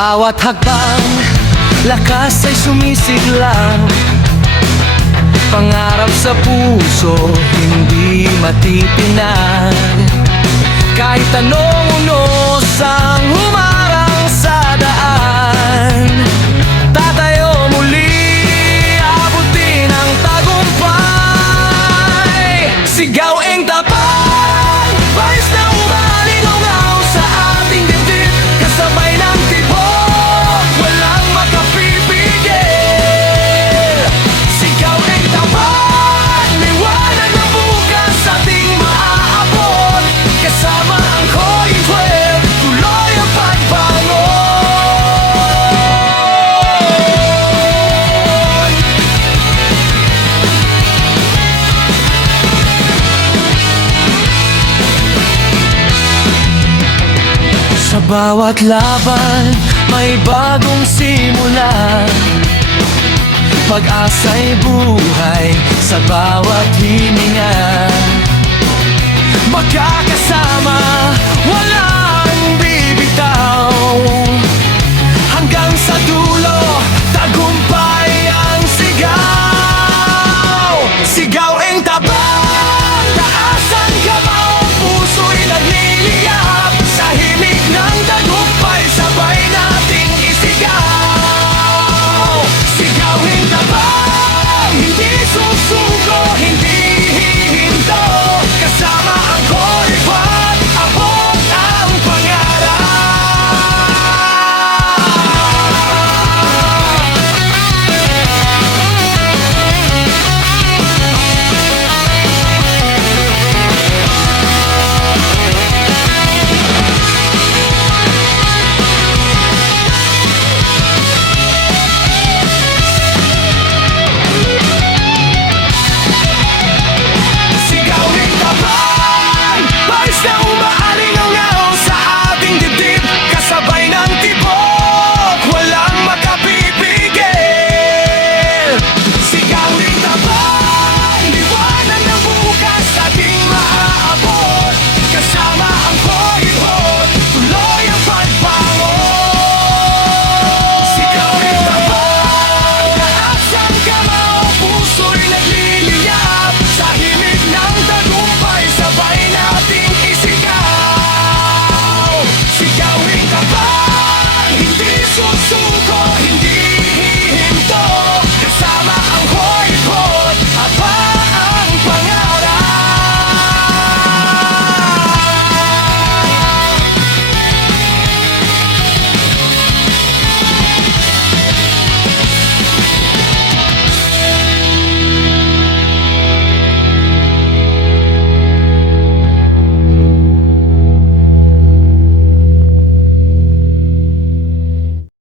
bawat hakbang, lakas ay sumisiglang. Pangarap sa puso, hindi matitinag. Kahit anong unosang humarang sa daan, tatayo muli, abutin ang tagumpay. Sigaw ang tapat, pais na umalingaw sa ating dibdib. Kasabay ng tibok, walang makapipigil. Sigaw ang tapat, liwanag na bukas ating maaabot. Kasama ang Koy 12, tuloy ang pagbangon. Sa bawat laban, may bagong simula. Pag-asa'y buhay sa bawat hininga. Magkakasama, walang bibitaw. Hanggang sa dulo, tagumpay ang sigaw. Sigaw ang tabang, taas ang kamao, puso'y nagliliyab. Sa himig ng tagumpay, sabay nating isigaw. Sigaw ang tabang, hindi susunod.